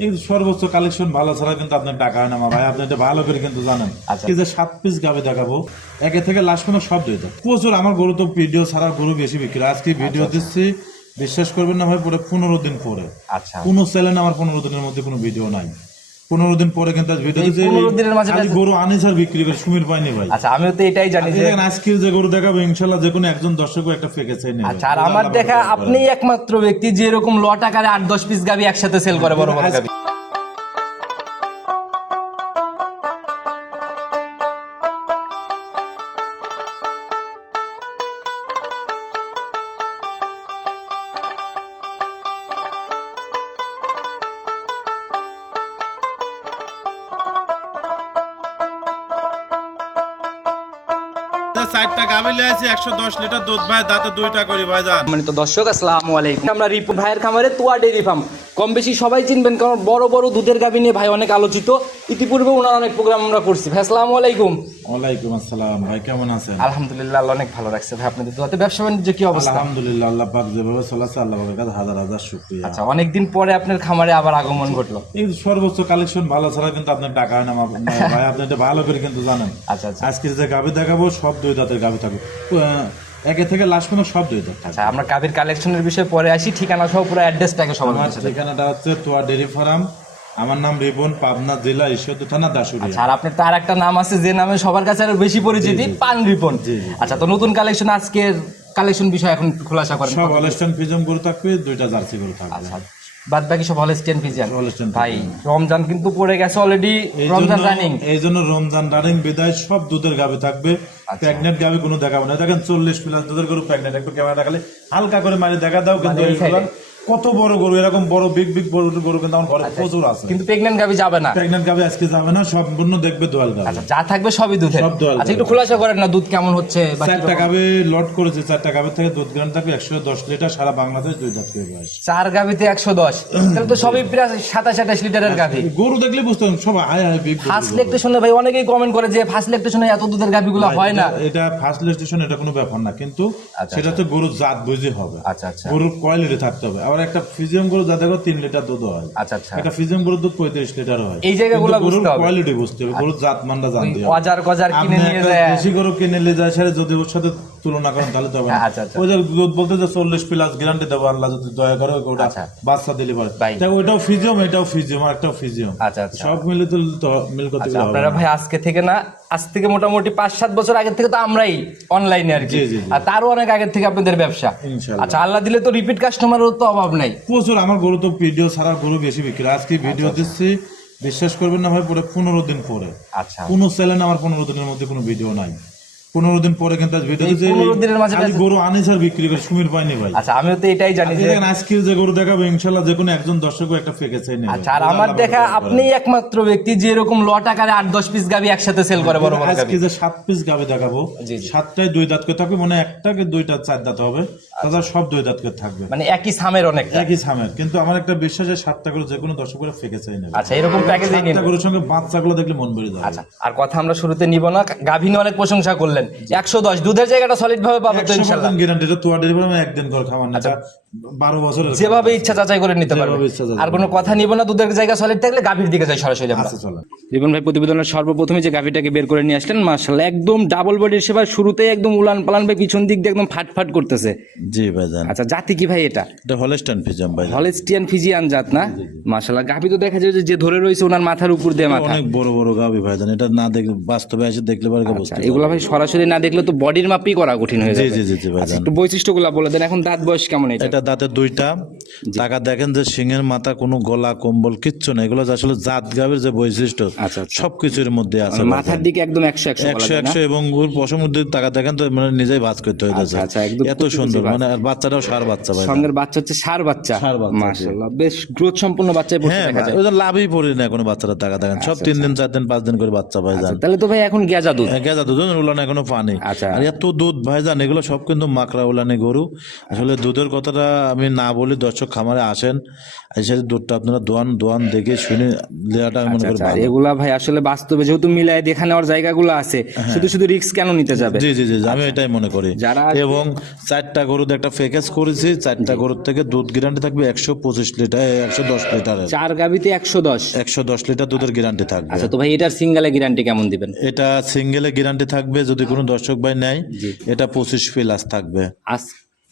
এই সর্বোচ্চ কালেকশন ভালো ছাড়া কিন্তু আপনার টাকা হয় না আমার ভাই, আপনি এটা ভালো করে কিন্তু জানেন। এই যে 7 পিস গাবে দেখাবো, একে থেকে লাস্ট কোনো শব্দ হইতো প্রচুর। আমার গরু তো ভিডিও ছাড়া গরু বেশি বিক্রি, আজকে ভিডিও দিচ্ছি বিশ্বাস করবেন না ভাই, পুরো 15 দিন পরে। আচ্ছা, কোনো চ্যানেল আমার 15 দিনের মধ্যে কোনো ভিডিও নাই। 15 দিন পরে কিন্তু ভিডিও দিচ্ছে। 15 দিনের মাঝে গরু আনিস আর বিক্রি করে সুমির পাইনি ভাই। আচ্ছা, আমিও তো এটাই জানি যে আজকের যে গরু দেখাবো ইনশাল্লাহ যে কোনো একজন দর্শক একটা ফেকে চাই নেবে। আচ্ছা, আর আমার দেখা আপনিই একমাত্র ব্যক্তি যে এরকম লট আকারে 8-10 পিস গাবি একসাথে সেল করে, বড় বড় গাবি। চারটা গাভী লিয়েছি, 110 লিটার দুধ ভাই, দাঁতে 2টা করি ভাই যান। মানে তো দর্শক আসসালামু আলাইকুম, আমরা রিপু ভাইয়ের খামারে তোয়া ডেইরি ফার্ম কম বেশি সবাই চিনবেন, কারণ বড় বড় দুধের গাভী নিয়ে ভাই অনেক আলোচিত। ইতিপূর্বে ওনার অনেক প্রোগ্রাম আমরা করছি। ভাই আসসালামু আলাইকুম। ওয়ালাইকুম আসসালাম ভাই, কেমন আছেন? আলহামদুলিল্লাহ, আল্লাহ অনেক ভালো রাখছে ভাই। আপনাদের দোয়াতে ব্যবসা বাণিজ্য কি অবস্থা? আলহামদুলিল্লাহ, আল্লাহ পাক যেভাবে চলাছে আল্লাহ পাকের কাছে হাজার হাজার শুকরিয়া। আচ্ছা, অনেকদিন পরে আপনার খামারে আবার আগমন ঘটলো। এই সর্বোচ্চ কালেকশন ভালো ছাড়া কিন্তু আপনার টাকা হয় না আমার ভাই, আপনি এটা ভালো করে কিন্তু জানেন। আচ্ছা আচ্ছা আজকে যে গাভী দেখাবো সব 2 দাঁতের গাভী থাকবে, একে থেকে লাস্ট কোনো সব 2 দাঁত। আচ্ছা, আমরা গাভীর কালেকশনের বিষয়ে পরে আসি। ঠিকানা সহ পুরো অ্যাড্রেসটাকে সবার আমার কাছে দেন। ঠিকানাটা হচ্ছে তোয়া ডেইরি ফার্ম, আমার নাম রিপন, পাবনা জেলা ঈশ্বরদী থানা দাসুরিয়া। আচ্ছা, আর আপনার তার একটা নাম আছে যে নামে সবার কাছে আরো বেশি পরিচিতি, পান রিপন। আচ্ছা, তো নতুন কালেকশন, আজকের কালেকশন বিষয় এখন খোলাসা করেন। সব হলস্টাইন ফ্রিজিয়ান গরু থাকবে, 2টা জার্সি গরু থাকবে। আচ্ছা, বাদ বাকি সব হলস্টিয়ান ফ্রিজিয়ান। হলস্টাইন ভাই রমজান কিন্তু পড়ে গেছে অলরেডি, রমজান রানিং। এই জন্য রমজান রানিং বিদায় সব দুধের গাভী থাকবে। প্রেগনেন্ট গাভী কোনো দেখাবো না। দেখেন 40 প্লাস দুধের গরু প্রেগনেন্ট, একটু ক্যামেরা দেখালে হালকা করে মারি দেখা দাও। কিন্তু কত বড় গরু, এরকম বড় বিগ বিগ বড় গরু কিন্তু আমার ঘরে প্রচুর আছে। কিন্তু প্রেগনেন্ট গাভী যাবে না, প্রেগনেন্ট গাভী আজকে যাবে না, সম্পূর্ণ দেখবে দোয়াল গাভী। আচ্ছা, যা থাকবে সবই দুধের। সব দোয়াল। আচ্ছা, একটু খোলাসা করেন না, দুধ কেমন হচ্ছে? 4টা গাভী লট করেছে, 4টা গাভীর থেকে দুধ গ্রাম থাকবে 110 লিটার, সারা বাংলাদেশ 2 দাঁত করে বয়স। 4 গাভীতে 110, তাহলে তো সবই প্রায় 27-28 লিটারের গাভী। গরু দেখলে বুঝতে পারবেন সব হাই হাই বিগ। ফার্স্ট লেকটেশনে ভাই অনেকেই কমেন্ট করে যে ফার্স্ট লেকটেশনে এত দুধের গাভীগুলো হয় না। এটা ফার্স্ট লেস্টেশন, এটা কোনো ব্যাপার না, কিন্তু সেটা তো গরুর জাত বুঝে হবে। আচ্ছা আচ্ছা গরুর কোয়ালিটি থাকতে হবে। আবার একটা ফিজিয়াম গরু যা দেখো 3 লিটার দুধ হয়। আচ্ছা আচ্ছা, একটা ফিজিয়াম গরুর দুধ 35 লিটার হয়। এই জায়গাগুলো বুঝতে হবে, কোয়ালিটি বুঝতে হবে, গরুর জাত মানটা জানতে হবে। অজার গজার কিনে আপনি নিয়ে একটা যায়। দেশি গরু কিনে নিয়ে যায়, সেটা যদি ওর সাথে তুলনা করেন তাহলে তো হবে না। আচ্ছা আচ্ছা, ওই যে দুধ বলতে যে 40 প্লাস গ্যারান্টি দেবো আল্লাহ যদি দয়া করে, ওটা বাচ্চা দিলে পারে। তাই ওইটাও ফিজিয়াম, এটাও ফিজিয়াম, আর একটাও ফিজিয়াম। আচ্ছা আচ্ছা, সব মিলে তো মিল করতে হবে। আপনারা ভাই আজকে থেকে না, আজ থেকে মোটামুটি 5-7 বছর আগে থেকে তো আমরাই অনলাইনে আর কি, আর তারও অনেক আগে থেকে আপনাদের ব্যবসা। ইনশাআল্লাহ। আচ্ছা, আল্লাহ দিলে তো রিপিট কাস্টমারেরও তো অভাব নাই। প্রচুর। আমার গরু তো ভিডিও ছাড়া গরু বেশি বিক্রি, আজকে ভিডিও দিচ্ছি বিশ্বাস করবেন না ভাই, পুরো 15 দিন পরে। আচ্ছা, কোনো চ্যানেল আমার 15 দিনের মধ্যে কোনো ভিডিও নাই। 15 দিন পরে কিন্তু ভিডিও দিচ্ছে। 15 দিনের মাঝে গরু আনিস আর বিক্রি করে সুমির পাইনি ভাই। আচ্ছা, আমিও তো এটাই জানি যে আজকে যে গরু দেখাবো ইনশাল্লাহ যে কোনো একজন দর্শক একটা ফেকে চাই নেবে। আচ্ছা, আর আমার দেখা আপনিই একমাত্র ব্যক্তি যে এরকম লট আকারে 8-10 পিস গাভী একসাথে সেল করে, বড় বড় গাভী। আজকে যে 7 পিস গাভী দেখাবো, 7টায় 2 দাঁত করে থাকবে, মানে একটাকে 2টা 4 দাঁত হবে, তাছাড়া সব 2 দাঁত করে থাকবে, মানে একই সামের অনেক একই সামের। কিন্তু আমার একটা বিশ্বাস যে 7টা করে যে কোনো দর্শক করে ফেকে চাই নেবে। আচ্ছা, এরকম প্যাকেজে নিন। 7টা গরুর সঙ্গে বাচ্চাগুলো দেখলে মন ভরে যাবে। আচ্ছা, আর কথা আমরা শুরুতে নিব না, গাভী নিয়ে অনেক প্রশংসা করলেন। 110 দুধের জায়গাটা সলিড ভাবে পাবে তো ইনশাআল্লাহ। গ্যারান্টি, এটা তোয়া ডেলিভারি মানে একদিন করে খাওয়ার না, 12 বছরের যেভাবে ইচ্ছা যাচাই করে নিতে পারবে। আর কোনো কথা নিব না, দুধের জায়গা সলিড থাকলে গাভীর দিকে যাই সরাসরি আমরা। রিপন ভাই প্রতিবেদনের সর্বপ্রথমে যে গাভীটাকে বের করে নিয়ে আসলেন, মাশাআল্লাহ একদম ডাবল বডির সেবা, শুরুতেই একদম উলান পালান ভাই, পিছন দিক দিয়ে একদম ফাটফাট করতেছে। জি ভাইজান। আচ্ছা, জাতি কি ভাই এটা? এটা হলস্টাইন ফ্রিজিয়ান ভাই, হলস্টিয়ান ফিজিয়ান জাত না? মাশাআল্লাহ, গাভী তো দেখা যায় যে ধরে রয়েছে ওনার মাথার উপর দিয়ে মাথা, অনেক বড় বড় গাভী ভাইজান। এটা না দেখলে বাস্তবে এসে দেখলে পারে বুঝতে পারবে। এগুলা ভাই সরাসরি না দেখলে তো বডির মাপই করা কঠিন হয়ে যাবে। জি জি জি ভাইজান। একটু বৈশিষ্ট্যগুলো বলে দেন। এখন দাঁত বয়স কেমন এটা? এটা দাঁতে 2টা। টাকা দেখেন যে সিংহের মাথা, কোনো গলা কম্বল কিচ্ছু না, এগুলো আসলে জাত গাভীর যে বৈশিষ্ট্য সবকিছুর মধ্যে আছে। মাথার দিকে একদম 100 এবং ওর পশমের দিকে টাকা দেখেন তো মানে নিজেই ভাঁজ করতে হইতেছে, এত সুন্দর। মানে আর বাচ্চাটাও ষাঁড় বাচ্চা ভাই, সঙ্গের বাচ্চা হচ্ছে ষাঁড় বাচ্চা। মাশাআল্লাহ, বেশ গ্রোথ সম্পন্ন বাচ্চাই পড়ছে দেখা যায়। ওই যে লাভই পড়ে না কোনো বাচ্চারা, টাকা দেখেন সব 3 দিন 4 দিন 5 দিন করে বাচ্চা ভাইজান। তাহলে তো ভাই এখন গেজা দুধ, গেজা দুধ উলান এখনো পানি। আর এত দুধ ভাইজান, এগুলো সব কিন্তু মাকড়া উলানি গরু। আসলে দুধের কথাটা আমি না বলি দর্শক দর্শক খামারে আসেন, এসে দুধটা আপনারা দোয়ান দেখে শুনে দেওয়াটা আমি মনে করি আচ্ছা, ভালো। এগুলা ভাই আসলে বাস্তবে যেহেতু মিলায় দেখা নেওয়ার জায়গাগুলো আছে, শুধু শুধু রিস্ক কেন নিতে যাবে? জি জি জি আমি এটাই মনে করি। যারা এবং 4টা গরুর একটা প্যাকেজ করেছি, 4টা গরুর থেকে দুধ গ্যারান্টি থাকবে 125 লিটার 110 লিটারের, 4 গাবিতে 110। 110 লিটার দুধের গ্যারান্টি থাকবে। আচ্ছা, তো ভাই এটার সিঙ্গেলে গ্যারান্টি কেমন দিবেন? এটা সিঙ্গেলে গ্যারান্টি থাকবে যদি কোনো দর্শক ভাই নেয়, এটা 25 প্লাস থাকবে।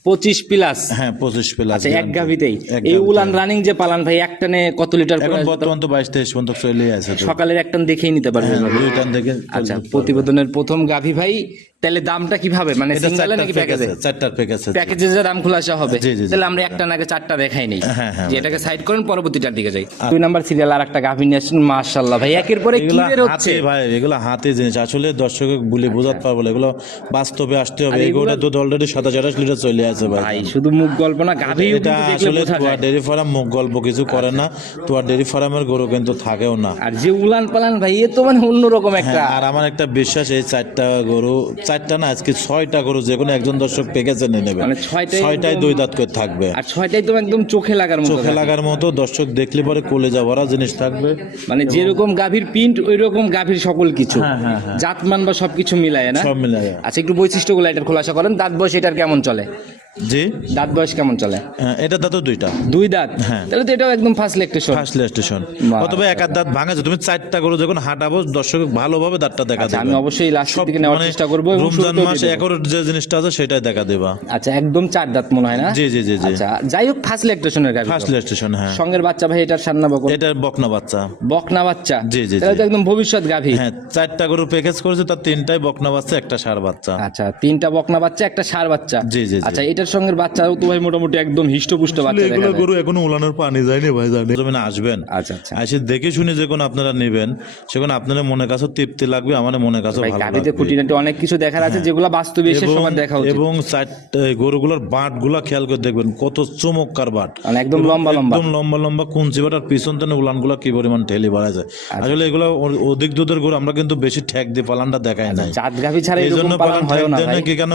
25 প্লাস? হ্যাঁ 25 প্লাস। আচ্ছা, এক গাবিতেই এই উলান রানিং যে পালান ভাই, এক টানে কত লিটার করে এখন আসবে? বর্তমান তো 22-23 পর্যন্ত চলে আছে তো। সকালের এক টান দেখেই নিতে পারবে। 2 টান দেখে। আচ্ছা, প্রতিবেদনের প্রথম গাভী ভাই, তাহলে দামটা কিভাবে, মানে এটা সিঙ্গেলে নাকি প্যাকেজে? 4টার প্যাকেজ। প্যাকেজে যে দাম খোলাসা হবে, জি, জি, জি। তাহলে আমরা একটা নাকি 4টা দেখাই নেই, হ্যাঁ, হ্যাঁ, যে এটাকে সাইড করেন, পরবর্তীটার দিকে যাই। 2 নাম্বার সিরিয়াল আর একটা গাভী নিয়ে আসছেন, মাশাআল্লাহ ভাই, একের পরে কি এগুলা বের হচ্ছে হাতে ভাই, এগুলো হাতে জিনিস, আসলে দর্শক বলে বোঝাতে পারবো না, এগুলো বাস্তবে আসতে হবে। এই গরুটা দুধ অলরেডি 27-28 লিটার চলে আছে ভাই। ভাই শুধু মুখ গল্প না, গাভী এটা আসলে তোয়া ডেয়ারি ফার্ম মুখ গল্প কিছু করে না, তোয়া ডেয়ারি ফার্মের গরু কিন্তু থাকেও না। আর যে উলান পালান ভাই, এ তো মানে অন্যরকম একটা। আর আমার একটা বিশ্বাস, এই 4টা গরু, 4টা না আজকে 6টা গরু যে কোনো একজন দর্শক প্যাকেজে নিয়ে নেবে, মানে 6টাই 2 দাঁত করে থাকবে। আর 6টাই তো একদম চোখে লাগার মতো, চোখে লাগার মতো, দর্শক দেখলে পরে কলেজা ভরা জিনিস থাকবে। মানে যেরকম গাভীর প্রিন্ট ওই রকম গাভীর সকল কিছু, জাতমান বা সবকিছু মিলায় না। সব মিলে। আচ্ছা, একটু বৈশিষ্ট্যগুলো এটার খোলাসা করেন। দাঁত বয়স এটার কেমন চলে? জি, দাঁত বয়স কেমন চলে? এটা দাঁত 2টা। 2 দাঁত? তাহলে তো এটাও একদম ফার্স্ট লেকটেশন। First station. অথবা এক আধ দাঁত ভাঙাছে, তুমি 4টা গরু যখন হাঁটাবো দর্শক ভালোভাবে দাঁতটা দেখা দেবে। আমি অবশ্যই লাস্টের দিকে নেওয়ার চেষ্টা করব এবং রমজান মাসে একর যে জিনিসটা আছে সেটাই দেখা দেবা। আচ্ছা, একদম 4 দাঁত মনে হয় না? জি জি জি জি। আচ্ছা, যাই হোক, ফার্স্ট লেকটেশনের গাভী। First station. হ্যাঁ, সঙ্গের বাচ্চা ভাই এটার সান্না বকন? এটার বকনা বাচ্চা। বকনা বাচ্চা? জি জি তাহলে জি। তো একদম ভবিষ্যৎ গাভী। হ্যাঁ, 4টা গরু প্যাকেজ করেছে, তার 3টাই বকনা বাচ্চা, একটা ষাঁড় বাচ্চা। আচ্ছা, 3টা বকনা বাচ্চা, একটা ষাঁড় বাচ্চা। জি জি জি। আচ্ছা, এটার সঙ্গে বাচ্চাও তো ভাই মোটামুটি একদম হিষ্টপুষ্ট বাচ্চা দেখা এগুলো যায়। গরু এখনো উলানের পানি যায়নি ভাই, জানি জমিনে আসবেন। আচ্ছা আচ্ছা, এসে দেখে শুনে যখন আপনারা নেবেন, সেখানে আপনাদের মনে কাছে তৃপ্তি লাগবে, আমার মনে কাছে ভাই ভালো গাভীতে লাগবে। খুঁটিনাটি অনেক কিছু দেখার আছে, যেগুলো বাস্তবে এসে সবার দেখা উচিত। এবং গরুগুলোর বাট গুলা খেয়াল করে দেখবেন, কত চমৎকার বাট, মানে একদম লম্বা লম্বা, একদম লম্বা লম্বা কুঞ্চি বাট, আর পিছন থেকে উলান গুলা কি পরিমাণ ঠেলি বাড়া যায়। আসলে এগুলো অধিক দুধের গরু আমরা কিন্তু বেশি ঠেক দিয়ে পালানটা দেখাই নাই। জাত গাভী ছাড়া এই এরকম জন্য পালন হয় না ভাই। কি কেন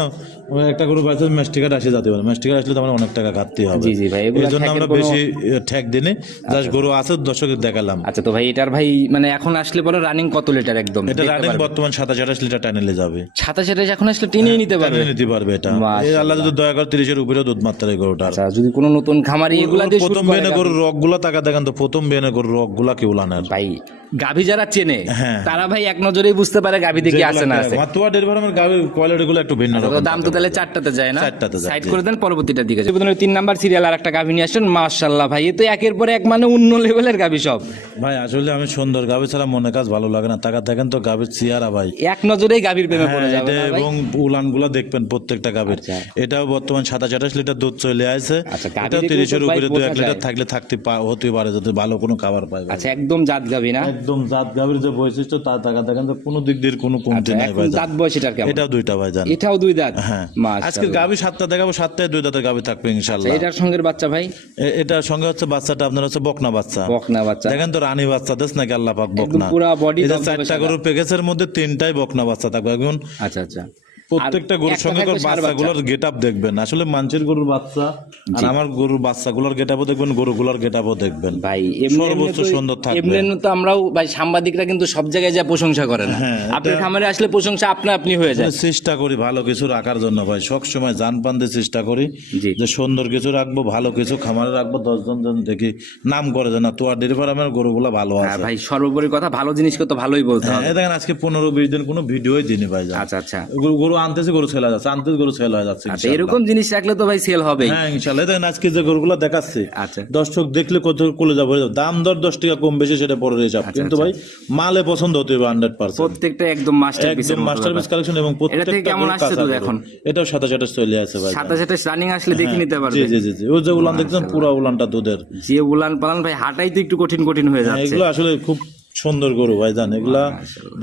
একটা গরু পাইছে মেস্টিকাট আসে যেতে পারে, মেস্টিকাট আসলে তো আমার অনেক টাকা ঘাটতি হবে। জি জি ভাই, এই জন্য আমরা বেশি ঠেক দিনে জাস্ট গরু আছে দর্শকের দেখালাম। আচ্ছা, তো ভাই এটার ভাই মানে এখন আসলে পরে রানিং কত লিটার? একদম এটা রানিং বর্তমান 27-28 লিটার টানেলে যাবে। 27 এখন আসলে টেনেই নিতে পারবে? টানে নিতে পারবে এটা। এই আল্লাহ যদি দয়া করে 30-এর উপরে দুধ মাত্রা এই গরুটার। আচ্ছা, যদি কোনো নতুন খামারি এগুলা দিয়ে শুরু প্রথম করে বেনে গরুর রক গুলা টাকা দেখেন তো, প্রথম বেনে গরুর রক গুলা কি উলানের ভাই, গাভী যারা চেনে হ্যাঁ, তারা ভাই এক নজরেই বুঝতে পারে গাভীতে কি আছে না আছে। মাত্রা ডেলিভারি গাভীর কোয়ালিটি গুলো একটু ভিন্ন রকম। দাম তো তাহলে 4টাতে যায় না? 4টাতে যায়। সাইড করে দেন, পরবর্তীটার দিকে যাই। 3 নাম্বার সিরিয়াল আর একটা গাভী নিয়ে আসেন, মাশাআল্লাহ ভাই, এ তো একের পর এক মানে অন্য লেভেলের গাভী সব। ভাই আসলে আমি সুন্দর গাভী ছাড়া মনে কাজ ভালো লাগে না, টাকা দেখেন তো গাভীর চেহারা ভাই, এক নজরেই গাভীর প্রেমে পড়ে যাবে না ভাই? এবং উলান গুলা দেখবেন প্রত্যেকটা গাভীর। এটাও বর্তমান 27-28 লিটার দুধ চলে আসে। আচ্ছা, এটা 30-এর উপরে 2-1 লিটার থাকলে হতে পারে যদি ভালো কোনো খাবার পায়। আচ্ছা, একদম জাত গাভী না? একদম জাত গাভীর যে বৈশিষ্ট্য তা টাকা দেখেন তো কোনো দিক দিয়ে কোনো কমতি নাই ভাই। দাঁত বয়স এটার কেমন? এটাও 2টা ভাই জান। এটাও 2 দাঁত? হ্যাঁ, মাশাআল্লাহ। আজকে গাভী 7টা দেখাবো, 7টায় 2 দাঁতের গাভী থাকবে ইনশাআল্লাহ। এটার সঙ্গের বাচ্চা ভাই? এটার সঙ্গে হচ্ছে বাচ্চাটা আপনার হচ্ছে বকনা বাচ্চা। বকনা বাচ্চা দেখেন তো রানী বাচ্চা দেশ নাকি আল্লাহ পাক একদম বকনা। পুরো বডি। এই যে 4টা গরুর প্যাকেজের মধ্যে 3টাই বকনা বাচ্চা থাকবে। এখন আচ্ছা আচ্ছা, প্রত্যেকটা গরুর সঙ্গে বাচ্চাগুলোর গেট আপ দেখবেন, আসলে মানুষের গরুর বাচ্চা আর আমার গরুর বাচ্চাগুলোর গেট আপও দেখবেন, গরুগুলোর গেট আপও দেখবেন ভাই। সর্বোচ্চ সুন্দর থাকবে। এমনি তো আমরাও ভাই সাংবাদিকরা কিন্তু সব জায়গায় যা প্রশংসা করে না, আপনার খামারে আসলে প্রশংসা আপনি হয়ে যায়। চেষ্টা করি ভালো কিছু রাখার জন্য ভাই, সব সময় জান পান দিয়ে চেষ্টা করি জি। যে সুন্দর কিছু রাখবো, ভালো কিছু খামারে রাখবো, 10 জন দেখি নাম করে যে না তো আর ডেলিভার আমার গরুগুলা ভালো আছে। ভাই সর্বোপরি কথা, ভালো জিনিসকে তো ভালোই বলতে হবে। দেখেন আজকে 15-20 দিন কোনো ভিডিওই দিনি ভাই। আচ্ছা আচ্ছা, গরু আনতেছে, গরু ছেলে যাচ্ছে, আনতেছে, গরু ছেলে হয়ে যাচ্ছে। আচ্ছা, এরকম জিনিস রাখলে তো ভাই সেল হবে। হ্যাঁ ইনশাআল্লাহ। দেখেন আজকে যে গরুগুলো দেখাচ্ছে, আচ্ছা, দর্শক দেখলে কত কোলে যাবে, দাম দর 10 টাকা কম বেশি সেটা পরে হিসাব, কিন্তু ভাই মালে পছন্দ হতে হবে 100%। প্রত্যেকটা একদম মাস্টারপিস, একদম মাস্টারপিস কালেকশন। এবং প্রত্যেকটা কেমন আসছে তো এখন? এটাও 27-28 চলে আছে ভাই। 27 রানিং আসলে দেখে নিতে পারবে। জি জি জি জি। ওই যে উলান দেখছেন পুরো উলানটা দুধের, যে উলান পালান ভাই হাঁটাই তো একটু কঠিন হয়ে যাচ্ছে। এগুলো আসলে খুব সুন্দর গরু ভাইজান, এগুলা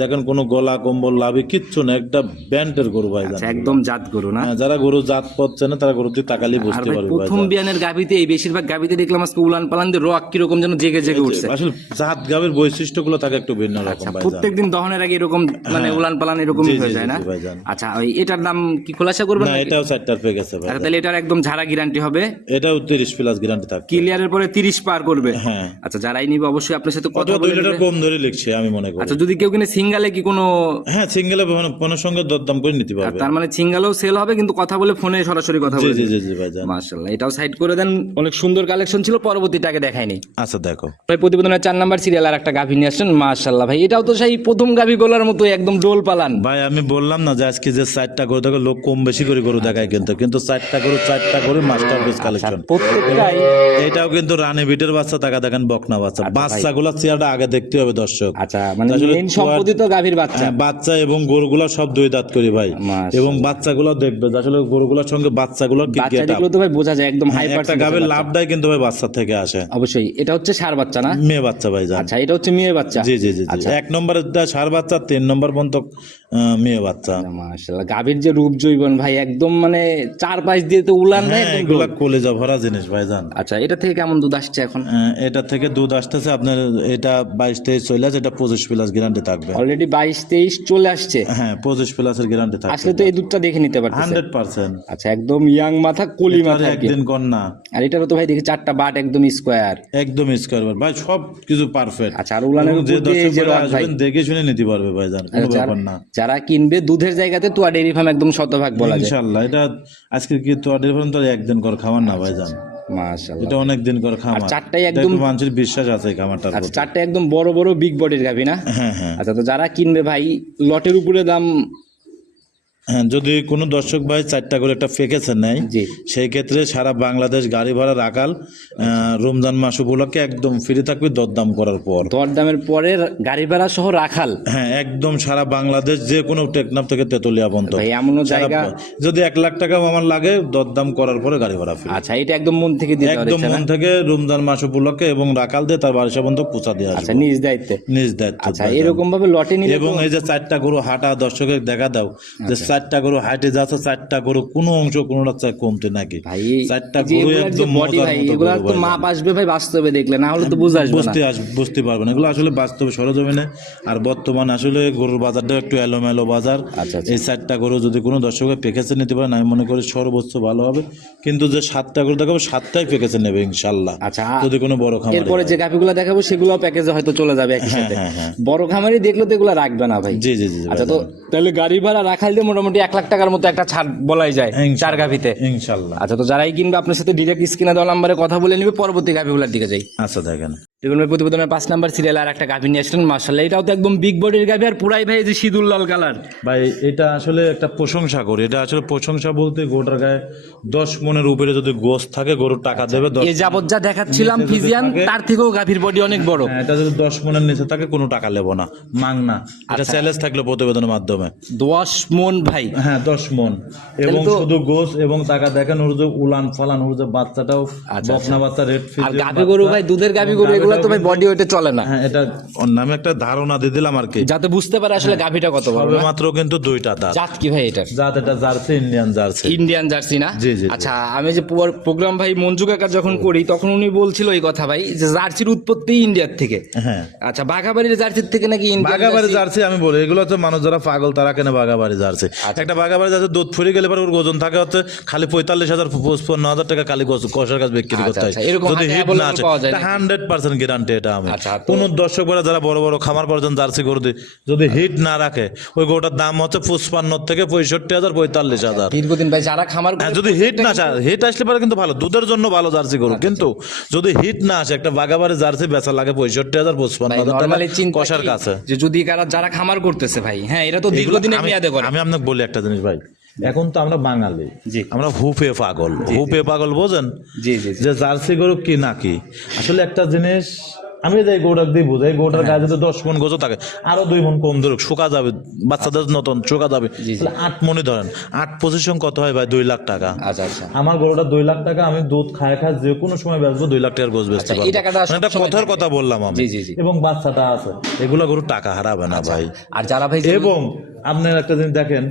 দেখেন কোনো গলা কম্বল লাভি কিচ্ছু না, একটা ব্যান্ডের গরু ভাইজান, আচ্ছা, একদম জাত গরু না? হ্যাঁ, যারা গরু জাত পাচ্ছে না তারা গরুতে তাকালি আর বুঝতে ভাই পারবে প্রথম ভাইজান। বিয়ানের গাভিতে এই বেশিরভাগ গাভিতে দেখলাম আজকে উলান পালান দিয়ে রক কিরকম যেন জেগে জেগে উঠছে। আসলে জাত গাভীর বৈশিষ্ট্যগুলো থাকে একটু ভিন্ন রকম ভাইজান। প্রত্যেকদিন দহনের আগে এরকম মানে উলান পালান এরকমই হয়ে যায় না? জি ভাইজান। আচ্ছা, ওই এটার দাম কি খোলাসা করবেন না, নাকি? এটাও 4টার পেয়ে গেছে ভাই, আচ্ছা, তাহলে এটার একদম ঝাড়া গ্যারান্টি হবে? এটাও 30+ গ্যারান্টি থাকবে। ক্লিয়ারের পরে 30 পার করবে? হ্যাঁ। আচ্ছা, যারাই নিবে অবশ্যই আপনার সাথে কথা অথবা 2 বলে লিটার নেবে। কম ধরে লিখছে আমি মনে করি। আচ্ছা, যদি কেউ কিনে সিঙ্গালে কি কোনো, হ্যাঁ, সিঙ্গেলে পনের সঙ্গে দরদাম করে নিতে পারবে। তার মানে সিঙ্গালেও সেল হবে, কিন্তু কথা বলে ফোনে সরাসরি কথা জি বলে জি নেবে। জি জি ভাইজান। মাশাআল্লাহ, এটাও সাইড করে দেন। অনেক সুন্দর কালেকশন ছিল, পরবর্তীটাকে দেখাইনি। আচ্ছা দেখো ভাই প্রতিবেদনের 4 নাম্বার সিরিয়াল আর একটা গাভী নিয়ে আসছেন। মাশাআল্লাহ ভাই, এটাও তো সেই প্রথম গাভী গোলার মতো একদম ডোল পালান। ভাই, আমি বললাম না যে আজকে যে 4টা গরু দেখো, লোক কম বেশি করে গরু দেখায়, কিন্তু 4টা গরু মাস্টারপিস কালেকশন। প্রত্যেকটাই এটাও কিন্তু রানী বিটের বাচ্চা, টাকা দেখেন বকনা বাচ্চা, বাচ্চাগুলো চেহারাটা আগে দেখতে হবে দর্শক। আচ্ছা, মানে আসলে মেইন সম্পত্তি তো গাভীর বাচ্চা। হ্যাঁ, বাচ্চা এবং গরুগুলো সব 2 দাঁত করি ভাই, মাশাআল্লাহ। এবং বাচ্চাগুলো দেখবে যে আসলে গরুগুলোর সঙ্গে বাচ্চাগুলো কি বাচ্চা গেট আপ। দেখলে তো ভাই বোঝা যায় একদম হাই একটা পার্সেন্ট। গাবের লাভটাই কিন্তু ভাই বাচ্চা থেকে আসে। অবশ্যই এটা হচ্ছে ষাঁড় বাচ্চা না? মেয়ে বাচ্চা ভাই জান। আচ্ছা, এটা হচ্ছে মেয়ে বাচ্চা। জি জি জি জি। আচ্ছা। 1 নম্বরের ষাঁড় বাচ্চা, 3 নম্বর পর্যন্ত মেয়ে বাচ্চা। মাশাআল্লাহ, গাভীর যে রূপ জৈবন ভাই, একদম মানে 4-5 দিয়ে তো উলান ভাই হ্যাঁ, একদম এগুলা ডোল। কলেজা ভরা জিনিস ভাই জান। আচ্ছা, এটা থেকে কেমন দুধ আসছে এখন? এটা থেকে দুধ আসতেছে আপনার, এটা 22-23 চলে আসে, এটা 25+ গ্যারান্টি থাকবে। অলরেডি 22-23 চলে আসছে। হ্যাঁ, 25+ গ্যারান্টি থাকবে। আসলে তো এই দুধটা দেখে নিতে পারতেছে। 100%। আচ্ছা, একদম ইয়াং মাথা, কলি মাথা আর কি। একদিন কন্যা। আর এটারও তো ভাই দেখি 4টা বাট একদম স্কোয়ার। একদম স্কয়ার ভাই, সব কিছু পারফেক্ট। আচ্ছা, আর উলানের উপর যে দিয়ে এই যে দর্শকরা রড ভাই, আসবেন দেখে শুনে নিতে পারবে ভাই জান, কোনো ব্যাপার না। যারা কিনবে দুধের জায়গাতে তো ডেইরি ফার্ম একদম শতভাগ বলা যায়। ইনশাআল্লাহ। এটা আজকে কি তো আডের তো একদিন কর খাবার না ভাই জান, মাশাআল্লাহ। এটা অনেক দিন করে খামার। আর 4টাই এটা একদম, একটু মানুষের বিশ্বাস আছে এই খামারটার আচ্ছা প্রতি। 4টা একদম বড় বড় বিগ বডির গাভী না? হ্যাঁ হ্যাঁ আচ্ছা, তো যারা কিনবে ভাই লটের উপরে দাম, হ্যাঁ, যদি কোনো দর্শক ভাই 4টা করে একটা প্যাকেজে নেয়, জি, সেই ক্ষেত্রে সারা বাংলাদেশ গাড়ি ভাড়া রাখাল রমজান মাস উপলক্ষে একদম ফ্রি থাকবে দরদাম করার পর। দরদামের পরে গাড়ি ভাড়া সহ রাখাল। হ্যাঁ, একদম সারা বাংলাদেশ, যে কোনো টেকনাফ থেকে তেতুলিয়া পর্যন্ত। ভাই এমনও জায়গা, যদি 1 লাখ টাকা আমার লাগে, দরদাম করার পরে গাড়ি ভাড়া ফ্রি। আচ্ছা এটা একদম মন থেকে দিতে একদম পারছে না? মন থেকে রমজান মাস উপলক্ষে, এবং রাখাল দিয়ে তার বাড়ির পর্যন্ত পৌঁছা দিয়ে আচ্ছা, আসবে নিজ দায়িত্বে। নিজ দায়িত্ব। আচ্ছা, এরকম ভাবে লটে নিলে এবং তো- এই যে 4টা গরু হাঁটা দর্শকের দেখা দাও, যে 4টা গরু হাঁটে যাচ্ছে, 4টা গরু কোনো অংশ কোনোটা চাই কমতে নাকি, ভাই 4টা যে গরু এগুলার যে একদম বডি মজার ভাই, মতো এগুলা গরু তো ভাই। মাপ আসবে ভাই বাস্তবে দেখলে, না হলে তো বুঝে আসবে না। বুঝতে পারবেন, এগুলো আসলে বাস্তবে সরজমিনে। আর বর্তমানে আসলে গরুর বাজারটা একটু এলোমেলো বাজার। আচ্ছা, এই 4টা গরু যদি কোনো দর্শকের প্যাকেজে নিতে পারেন, আমি মনে করি সর্বোচ্চ ভালো হবে। কিন্তু যে 7টা গরু দেখাবো, 7টাই প্যাকেজে নেবে ইনশাল্লাহ, আচ্ছা, যদি কোনো বড় খামার। এরপরে যে গাভিগুলো দেখাবো সেগুলো প্যাকেজে হয়তো চলে যাবে একই সাথে। হ্যাঁ, হ্যাঁ। বড় খামারি দেখলে তো এগুলো রাখবে না ভাই। জি জি জি জি আচ্ছা, তো তাহলে গাড়ি ভাড়া রাখাল দিয়ে মোটামুটি 1 লাখ টাকার মতো একটা ছাড় বলাই যায় ইনশাল্লাহ। 4 গাভিতে। ইনশাল্লাহ। আচ্ছা, তো যারাই কিনবে আপনার সাথে ডিরেক্ট স্ক্রিনে দেওয়া নাম্বারে কথা বলে নিবে। পরবর্তী গাভিগুলোর দিকে যাই। আচ্ছা দেখেন, দেখুন ভাই প্রতিবেদনের 5 নাম্বার সিরিয়াল আর একটা গাভি নিয়ে আসলেন। মাশাআল্লাহ, এটাও তো একদম বিগ বডির গাভি, আর পুরাই ভাই যে সিঁদুর লাল কালার। ভাই এটা আসলে একটা প্রশংসা করি, এটা আসলে প্রশংসা বলতে গরুটার গায়ে 10 মনের উপরে যদি গোস থাকে, গরুর টাকা দেবে 10। এ যাবত যা দেখাচ্ছিলাম নিচে যদি ফিজিয়ান, থাকে- তার থেকেও গাভির বডি অনেক বড়। হ্যাঁ, এটা যদি 10 মনের নিচে থাকে, কোনো টাকা নেব না, মাং না। এটা চ্যালেঞ্জ থাকলো প্রতিবেদনের মাধ্যমে। 10 মন ভাই। হ্যাঁ, 10 মন, এবং তো- শুধু গোস এবং টাকা দেখেন, ওর যে উলান ফালান, ওর যে বাচ্চাটাও আচ্ছা, বকনা বাচ্চা, রেড ফিজ। আর গাভি গরু ভাই, দুধের গাভি গরু, এগুলো তো ভাই বডি ওয়েটে চলে না। হ্যাঁ, এটা ওর নামে একটা ধারণা দিয়ে দিলাম আর কি, যাতে বুঝতে পারে আসলে গাভিটা কত বড়। সবে না? মাত্র কিন্তু 2টা দাঁত। জাত কি ভাই এটার? জাত এটা jersey, Indian jersey. Indian jersey না? জি, জি, জি। আচ্ছা, আমি যে প্রোগ্রাম ভাই মঞ্জু কাকা যখন করি, তখন উনি বলছিল এই কথা ভাই, যে জার্সির উৎপত্তি ইন্ডিয়ার থেকে। হ্যাঁ, আচ্ছা, বাঘাবাড়ির জার্সির থেকে নাকি ইন্ডিয়ান বাগাবাড়ি জার্সি? জার্সি আমি বলি, এগুলো হচ্ছে মানুষ যারা পাগল তারা কেনে বাগাবাড়ি জার্সি। একটা বাগাবাড়ি জার্সি দুধ ফুরে গেলে পরে ওর ওজন থাকে হচ্ছে খালি 45,000 55,000 টাকা খালি কষার কাজ বিক্রি করতে হয়, আচ্ছা, এরকম যদি হাতে হিট না available আসে। পাওয়া যায় না? 100% গ্যারান্টি এটা আমি। আচ্ছা, তো- কোন দর্শক ভাইরা যারা বড় বড় খামার পর্যন্ত জার্সি করে দিই, যদি হিট না রাখে, ওই গরুটার দাম হচ্ছে 55 থেকে 65,000 45,000। দীর্ঘদিন ভাই যারা খামার করে- হ্যাঁ, যদি হিট না আসে, হিট আসলে পরে কিন্তু ভালো, দুধের জন্য ভালো জার্সি গরু। কিন্তু যদি হিট না আসে, একটা বাগাবাড়ি জার্সি বেচা লাগে 65,000 ভাই, 55,000 টাকা normally চিন্তা কষার কি, কাছে। যে যদি যারা খামার করতেছে ভাই, হ্যাঁ এরা তো দীর্ঘদিনের মেয়াদে করে। আমি আপনাকে বলি একটা জিনিস ভাই, এখন তো আমরা বাঙালি, জি। আমরা হুপে পাগল, হুপে পাগল বোঝেন, জি জি জি। যে জার্সি গরু কি না কি। আসলে একটা জিনিস আমি যে গরুটা দিয়ে বুঝাই গরুটার গায়ে যদি 10 মন গোছ থাকে আরো 2 মন কম ধরুক শুকা যাবে, বাচ্চাদের নতুন শুকা যাবে, 8 মনই ধরেন, 8 পজিশন কত হয় ভাই? 2 লাখ টাকা। আচ্ছা আচ্ছা, আমার গরুটা 2 লাখ টাকা, আমি দুধ খায় যে কোনো সময় বেচবো 2 লাখ টাকার গোছ বেচতে পারবো। এই টাকাটা মানে একটা কথার কথা বললাম আমি। জি জি জি। এবং বাচ্চাটা আছে, এগুলা গরু টাকা হারাবে না ভাই। আর যারা ভাই এবং আপনার একটা জিনিস দেখেন,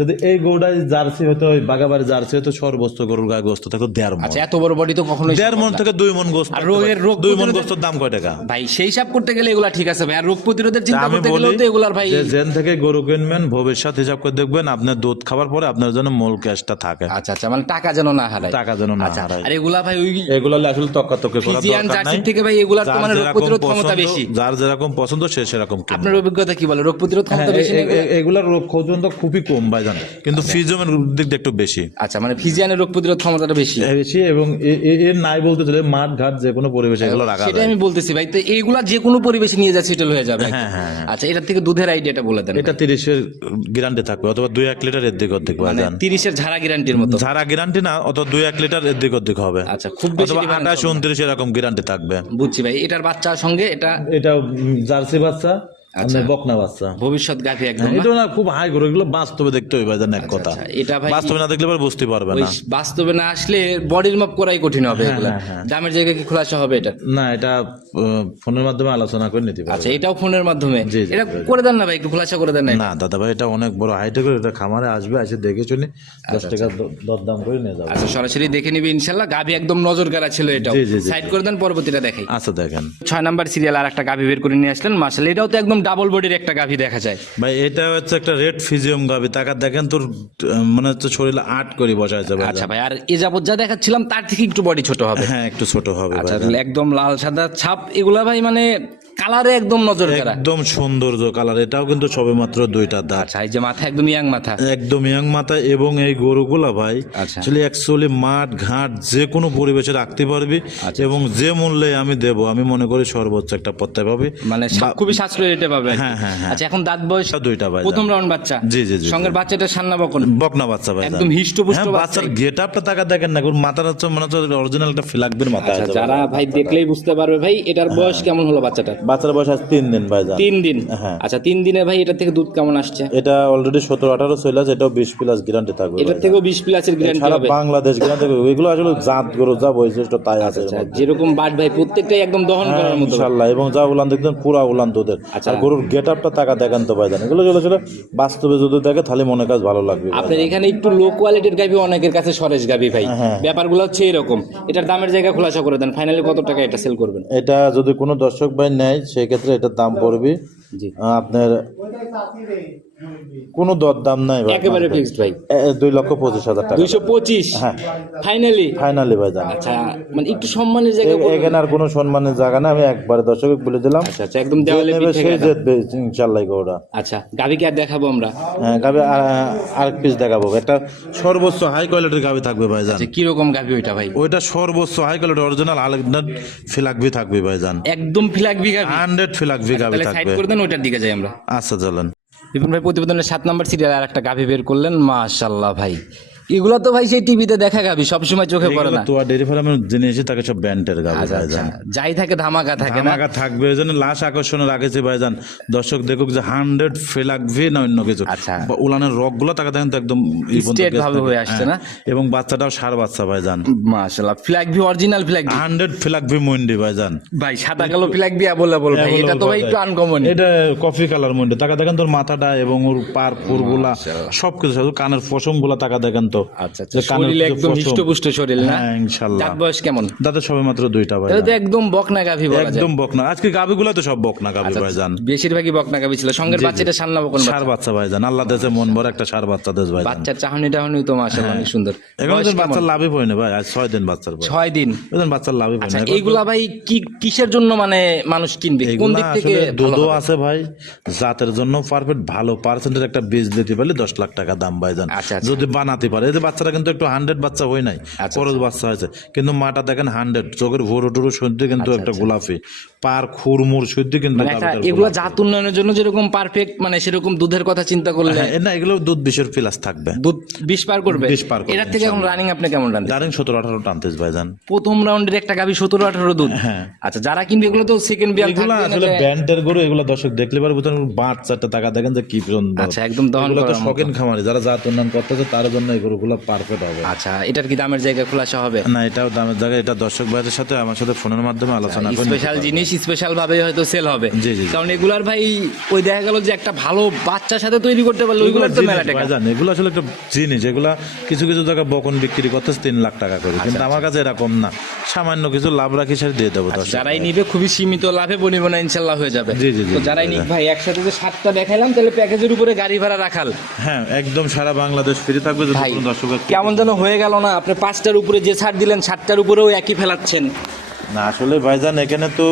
যদি এই গরুটা জার্সি হতো, ওই বাগাবাড়ি জার্সি হতো, সর্বোচ্চ গরুর গায়ে গোস্ত থাকতো 1.5 মন। আচ্ছা, এত বড় বডি তো কখনোই 1.5 মন থেকে 2 মন গোস্ত। আর রোগের রোগ 2 মন গোস্তের দাম কয় টাকা ভাই? সেই হিসাব করতে গেলে এগুলা ঠিক আছে ভাই, আর রোগ প্রতিরোধের চিন্তা করতে গেলে তো এগুলার ভাই, যে জেন থেকে গরু কিনবেন ভবিষ্যৎ হিসাব করে দেখবেন আপনার দুধ খাবার পরে আপনার জন্য মূল ক্যাশটা থাকে। আচ্ছা আচ্ছা, মানে টাকা যেন না হারায়, টাকা যেন না হারায়। আর এগুলা ভাই ওই এগুলা আসলে তক্কাতক্কি করার ফিজিয়ান দরকার জার্সি নাই। থেকে ভাই এগুলার তো মানে রোগ প্রতিরোধ ক্ষমতা বেশি। যার যেরকম পছন্দ সে সেরকম কিনবে। আপনার অভিজ্ঞতা কি বলে, রোগ প্রতিরোধ ক্ষমতা বেশি? এগুলার রোগ প্রতিরোধ খুবই কম ভাই জান, কিন্তু ফিজিয়ামের দিক দিয়ে একটু বেশি। আচ্ছা, মানে ফিজিয়ানের রোগ প্রতিরোধ ক্ষমতাটা বেশি বেশি, এবং এর নাই বলতে চলে মাঠ ঘাট যে কোনো পরিবেশে এগুলো রাখা যায়। সেটা আমি বলতেছি ভাই, তো এইগুলা যে কোনো পরিবেশে নিয়ে যাচ্ছে সেটেল হয়ে যাবে। আচ্ছা, এটার থেকে দুধের আইডিয়াটা বলে দেন। এটা 30-এর গ্যারান্টি থাকবে, অথবা 2-1 লিটার এর দিক অর্ধেক ভাই জান। 30-এর ঝাড়া গ্যারান্টির মতো? ঝাড়া গ্যারান্টি না, অথবা 2-1 লিটার এর দিক অর্ধেক হবে। আচ্ছা, খুব বেশি অথবা 28-29 এরকম গ্যারান্টি থাকবে। বুঝছি ভাই। এটার বাচ্চার সঙ্গে এটা জার্সি বাচ্চা, বকনা বাচ্চা, ভবিষ্যৎ গাভী একদম। এটা না খুব হাই গরু, এগুলো বাস্তবে দেখতে হবে ভাই জান। এক কথা, এটা ভাই বাস্তবে না দেখলে বুঝতে পারবে না। বাস্তবে না আসলে বডির মাপ করাই কঠিন হবে। এগুলা দামের জায়গায় কি খোলাসা হবে এটা? না, এটা ফোনের মাধ্যমে আলোচনা করে নিতে পারবে। আচ্ছা, এটাও ফোনের মাধ্যমে? এটা করে দেন না ভাই, একটু খোলাসা করে দেন না। না দাদা ভাই, এটা অনেক বড় হাইটে করে, এটা খামারে আসবে, এসে দেখে শুনে 10 টাকা দরদাম করে নিয়ে যাবে। আচ্ছা, সরাসরি দেখে নিবি ইনশাআল্লাহ। গাভী একদম নজর কাড়া ছিল, এটাও সাইড করে দেন, পরবর্তীটা দেখাই। আচ্ছা দেখেন, 6 নাম্বার সিরিয়াল আর একটা গাভী বের করে নিয়ে আসলেন। মাশাআল্লাহ, এটাও তো একদম ডাবল বডির একটা গাভী দেখা যায় ভাই। এটা হচ্ছে একটা রেড ফিজিয়াম গাভী, টাকা দেখেন তোর মনে হচ্ছে শরীরে 8 করে বসা আছে ভাই। আচ্ছা ভাই, আর এ যাবত যা দেখাচ্ছিলাম তার থেকে একটু বডি ছোট হবে? হ্যাঁ, একটু ছোট হবে। আচ্ছা, একদম লাল সাদা ছাপ, এগুলা ভাই মানে কালারে একদম নজর কাড়া, একদম সৌন্দর্য কালার। এটাও কিন্তু সবে মাত্র 2টা দাঁত। আচ্ছা, এই যে মাথা একদম ইয়াং মাথা, একদম ইয়াং মাথা। এবং এই গরুগুলা ভাই অ্যাকচুয়ালি মাঠ ঘাট যে কোনো পরিবেশে রাখতে পারবি, এবং যে মূল্যে আমি দেব, আমি মনে করি সর্বোচ্চ একটা পত্তায় পাবে, মানে খুবই সাশ্রয়ী রেটে পাবে। হ্যাঁ হ্যাঁ হ্যাঁ। আচ্ছা, এখন দাঁত বয়স 2টা ভাই, প্রথম রাউন্ড বাচ্চা? জি জি জি। সঙ্গের বাচ্চাটা সান্না বকনা বাচ্চা ভাই, একদম হিষ্টপুষ্ট বাচ্চার গেটআপটা টাকা দেখেন না, মাথার হচ্ছে মনে হচ্ছে অরিজিনাল একটা ফিলাকবির মাথা আছে। যারা ভাই দেখলেই বুঝতে পারবে ভাই এটার বয়স কেমন হলো বাচ্চাটা। বাচ্চার বয়স আজ 3 দিন ভাই জান। 3 দিন? আচ্ছা, 3 দিনে ভাই এটা থেকে দুধ কেমন আসছে? এটা অলরেডি 17-18 চলে আছে, এটাও 20 প্লাস গ্যারান্টি থাকবে। এটা থেকেও 20 প্লাসের গ্যারান্টি হবে? বাংলাদেশ গ্যারান্টি। এগুলো আসলে জাত গরু যা বৈশিষ্ট্য তাই আছে, যেরকম বাট ভাই প্রত্যেকটাই একদম দহন করার মতো ইনশাআল্লাহ। এবং যা উলান দেখতেন পুরা উলান দুধের। আর গরুর গেটআপটা টাকা দেখেন তো ভাই জান, এগুলো চলে বাস্তবে যদি দেখে তাহলে মনে কাজ ভালো লাগবে। আপনার এখানে একটু লো কোয়ালিটির গাভী অনেকের কাছে সরেস গাভী ভাই, ব্যাপারগুলো হচ্ছে এরকম। এটার দামের জায়গা খোলাসা করে দেন, ফাইনালি কত টাকা এটা সেল করবেন? এটা যদি কোনো দর্শক ভাই নেয় সেই ক্ষেত্রে এটার দাম পড়বে আপনার কোনো দরদাম নাই ভাই, একেবারে ফিক্সড ভাই, 2,25,000 টাকা। 225? হ্যাঁ, ফাইনালি ভাই জান। আচ্ছা, মানে একটু সম্মানের জায়গা এখানে আর কোনো সম্মানের জায়গা না, আমি একবারে দর্শক বলে দিলাম। আচ্ছা, একদম দেওয়ালে পিঠে ইনশাআল্লাহ গৌড়া। আচ্ছা, গাভী কি আর দেখাবো আমরা? হ্যাঁ, গাভী আরেক পিস দেখাবো। একটা সর্বোচ্চ হাই কোয়ালিটির গাভী থাকবে ভাই জান। কি রকম গাভী ওইটা ভাই? ওইটা সর্বোচ্চ হাই কোয়ালিটি অরিজিনাল আলেকজান্ডার ফিলাকবি থাকবে ভাই জান। একদম ফিলাকবি গাভী, 100 ফিলাকবি গাভী থাকবে। সাইড করে দেন, ওইটার দিকে যাই আমরা। আচ্ছা চলেন। বিপিন ভাই প্রতিবেদনের 7 নাম্বার সিরিয়াল আর একটা গাভী বের করলেন। মাশাআল্লাহ ভাই, এগুলো তো ভাই সেই টিভিতে দেখা গাভী, সবসময় চোখে পড়ে না। তো ডেইরি ফার্মের জিনিস থাকে সব ব্যান্ডের গাভী ভাই জান। যাই থাকে ধামাকা থাকে না, ধামাকা থাকবে। এজন্য লাশ আকর্ষণ রাখেছে ভাই জান, দর্শক দেখুক যে 100 ফিলাকবি না অন্য কিছু। আচ্ছা, উলানের রগগুলো টাকা দেখেন তো একদম স্ট্রেট ভাবে হয়ে আসছে না, এবং বাচ্চাটাও সার বাচ্চা ভাই জান। মাশাআল্লাহ, ফিলাকবি অরিজিনাল ফিলাকবি, 100 ফিলাকবি মুন্ডি ভাই জান। ভাই সাদা কালো ফিলাকবি অ্যাভেলেবল ভাই, এটা তো ভাই একটু আনকমন। এটা কফি কালার মুন্ডি, টাকা দেখেন তোর মাথাটা এবং ওর পার পুরগুলা সবকিছু, শুধু কানের পশমগুলা টাকা দেখেন তো। আচ্ছা, শরীর একদম হিষ্টপুষ্ট শরীর না? হ্যাঁ ইনশাআল্লাহ। দাঁত বয়স কেমন? দাঁতের সবে মাত্র 2টা ভাই। এটা তো একদম বকনা গাভী বলা যায়, একদম বকনা। আজকে গাভীগুলো তো সব বকনা গাভী ভাই জান, বেশিরভাগই বকনা গাভী ছিল। সঙ্গের বাচ্চাটা সান্না বকন সার বাচ্চা ভাই জান। আল্লাহ দেশে মন ভরা একটা সার বাচ্চা দেশ ভাই। বাচ্চার চাহনি টাহনি তো মাশাআল্লাহ অনেক সুন্দর। এখন তো বাচ্চার লাভই হয় না ভাই, আজ 6 দিন বাচ্চার পর। 6 দিন এখন বাচ্চার লাভই হয় না। এইগুলা ভাই কি কিসের জন্য মানে মানুষ কিনবে, কোন দিক থেকে? দুধও আছে ভাই, জাতের জন্য পারফেক্ট, ভালো পার্সেন্টের একটা বীজ দিতে পারলে 10 লাখ টাকা দাম ভাই জান, যদি বানাতে পারে। এই যে বাচ্চাটা কিন্তু একটু 100 বাচ্চা হয় নাই, খরচ বাচ্চা হয়েছে, কিন্তু মাটা দেখেন 100, চোখের ভোর টুরু শুনতে কিন্তু একটা গোলাপি, পার খুরমুর শুদ্ধ কিন্তু মানে একটা এগুলো জাত উন্নয়নের জন্য যেরকম পারফেক্ট, মানে সেরকম দুধের কথা চিন্তা করলে না, এগুলো দুধ 20-এর প্লাস থাকবে, দুধ 20 পার করবে। 20 পার করবে এটার থেকে এখন রানিং আপনি কেমন রান? রানিং 17-18 টানতেছ ভাইজান। প্রথম রাউন্ডের একটা গাভী 17-18 দুধ। হ্যাঁ আচ্ছা, যারা কিনবে এগুলো তো সেকেন্ড বিয়াল এগুলো থাকবে না আসলে যে- ব্যান্ডের গরু, এগুলো দর্শক দেখলে পারে বুঝুন, বাচ্চাটা টাকা দেখেন যে কি সুন্দর। আচ্ছা, একদম দহন এগুলো তো করার মতো। শৌখিন খামারি যারা জাত উন্নয়ন করতেছে তার জন্য এই গরুগুলো পারফেক্ট হবে। আচ্ছা, এটার কি দামের জায়গা খোলাসা হবে? না, এটাও দামের জায়গায়, এটা দর্শক ভাইদের সাথে আমার সাথে ফোনের মাধ্যমে আলোচনা করে স্পেশাল জিনিস স্পেশাল ভাবে হয়তো সেল হবে। জি, জি। কারণ এগুলার ভাই ওই দেখা গেল যে একটা ভালো বাচ্চার সাথে তৈরি করতে পারলে ওইগুলোর তো মেলা টাকা। ভাইজান এগুলো আসলে একটা জিনিস, এগুলা কিছু কিছু জায়গায় বকন বিক্রি করতেছে 3 লাখ টাকা করে, কিন্তু আমার কাছে এরকম না, সামান্য কিছু লাভ রাখি সেটা দিয়ে দেবো দর্শক। যারাই নিবে খুবই সীমিত লাভে বনিবনা ইনশাল্লাহ হয়ে যাবে। জি, জি, জি, তো যারাই নিক ভাই, একসাথে যে 7টা দেখাইলাম, তাহলে প্যাকেজের উপরে গাড়ি ভাড়া রাখাল। হ্যাঁ, একদম সারা বাংলাদেশ ফ্রি থাকবে যদি ভাই কোনো দর্শক। কেমন যেন হয়ে গেল না, আপনি 5টার উপরে যে ছাড় দিলেন 7টার উপরেও একই ফেলাচ্ছেন। না আসলে ভাইজান এখানে তো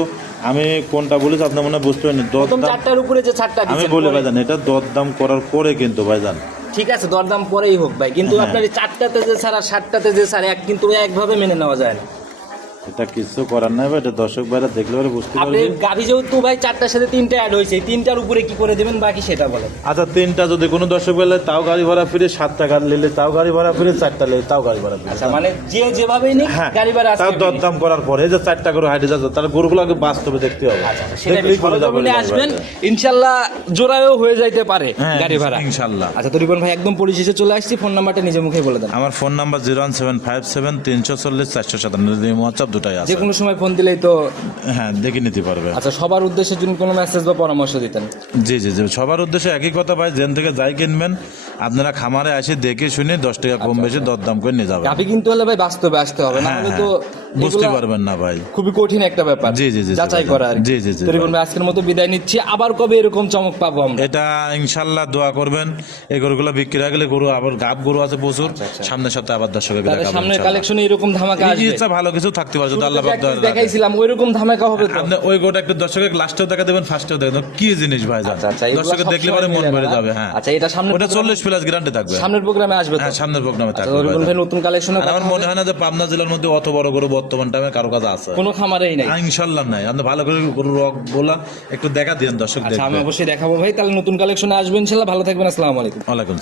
আমি কোনটা বলেছি আপনার মনে হয় বুঝতে পারেন, প্রথম 4টার উপরে যে ছাড়টা আমি দিচ্ছেন বলি ভাইজান এটা দরদাম করার পরে কিন্তু ভাইজান, ঠিক আছে, দরদাম পরেই হোক ভাই, কিন্তু আপনার এই 4টাতে যে ছাড়া 7টাতে যে ছাড় এক কিন্তু একভাবে মেনে নেওয়া যায় না। এটা কিছু করার নাই ভাই, এটা দর্শক ভাইরা দেখলে পরে বুঝতে আপনি পারবে। গাভী যেহেতু ভাই 4টার সাথে 3টা অ্যাড হয়েছে, 3টার উপরে কি করে দেবেন বাকি সেটা বলেন। আচ্ছা 3টা যদি কোনো দর্শক বেলায় তাও গাড়ি ভাড়া ফিরে, 7টা গাড়ি নিলে তাও গাড়ি ভাড়া ফিরে, 4টা নিলে তাও গাড়ি ভাড়া ফিরে। আচ্ছা, মানে যে যেভাবেই নিক হ্যাঁ, গাড়ি ভাড়া তাও আছে। দরদাম করার পরে এই যে 4টা করে হাইটে যাচ্ছে, তাহলে গরুগুলোকে বাস্তবে দেখতে হবে। সেটা দেখলেই করে যাবে সরজমিনে আসবেন, ইনশাআল্লাহ জোড়ায়ও হয়ে যাইতে পারে হ্যাঁ, গাড়ি ভাড়া ইনশাআল্লাহ। আচ্ছা, তো রিপন ভাই একদম পরিশেষে চলে আসছি, ফোন নাম্বারটা নিজে মুখে বলে দেন। আমার ফোন নাম্বার 01757 340 457, হোয়াটসঅ্যাপ দুটাই আছে, যে কোনো সময় ফোন দিলেই তো। হ্যাঁ দেখে নিতে পারবে। আচ্ছা, সবার উদ্দেশ্যে যদি কোনো মেসেজ বা পরামর্শ দিতেন। জি জি জি, সবার উদ্দেশ্যে একই কথা ভাই, যেন থেকে যাই কিনবেন আপনারা খামারে এসে দেখে শুনে 10 টাকা কম বেশি দরদাম করে নিয়ে যাবেন। গাভী কিন্তু হলে ভাই বাস্তবে আসতে হবে, না হ্যাঁ, হলে তো বুঝতে এগুলা পারবেন না ভাই, খুবই কঠিন একটা ব্যাপার। জি, জি, জি, জি, যাচাই ভাই। করা আর কি। জি, জি, জি, তো রিপন ভাই। ভাই আজকের মতো বিদায় নিচ্ছি, আবার কবে এরকম চমক পাবো আমরা? এটা ইনশাল্লাহ দোয়া করবেন, এই গরুগুলো বিক্রি হয়ে গেলে গরু আবার গাব গরু আছে প্রচুর, সামনের সপ্তাহে আবার দর্শকের তাহলে সামনের কালেকশনে এরকম ধামাকা আসবে। ইচ্ছা ভালো কিছু থাকতে পারে যদি আল্লাহ পাক দয়া করে। দেখাইছিলাম ওইরকম ধামাকা হবে তো। আপনি ওই গোটা একটু দর্শকের লাস্টেও দেখা দেবেন, ফার্স্টেও দেখা দেবেন, কি জিনিস ভাই জান, আচ্ছা, আচ্ছা, এগুলো দর্শকের দেখলে সবসময় পরে মন মিলে ভরে না। যাবে। হ্যাঁ, আচ্ছা, এটা সামনে ওটা 40 প্লাস গ্যারান্টি থাকবে, সামনের প্রোগ্রামে আসবে তো। হ্যাঁ সামনের প্রোগ্রামে আচ্ছা, থাকবে রিপন ভাই নতুন কালেকশনে আর আমার মনে হয় না যে পাবনা জেলার মধ্যে অত বড় গরু বর্তমান টাইমে কারো কাছে আছে, কোনো খামারেই নাই। ইনশাল্লাহ নাই। আপনি ভালো করে গরু রক বলা একটু দেখা দিন দর্শক আচ্ছা, আমি দেখবে। অবশ্যই দেখাবো ভাই, তাহলে নতুন কালেকশনে আসবেন ইনশাআল্লাহ। ভালো থাকবেন, আসসালামু আলাইকুম। ওয়ালাইকুম।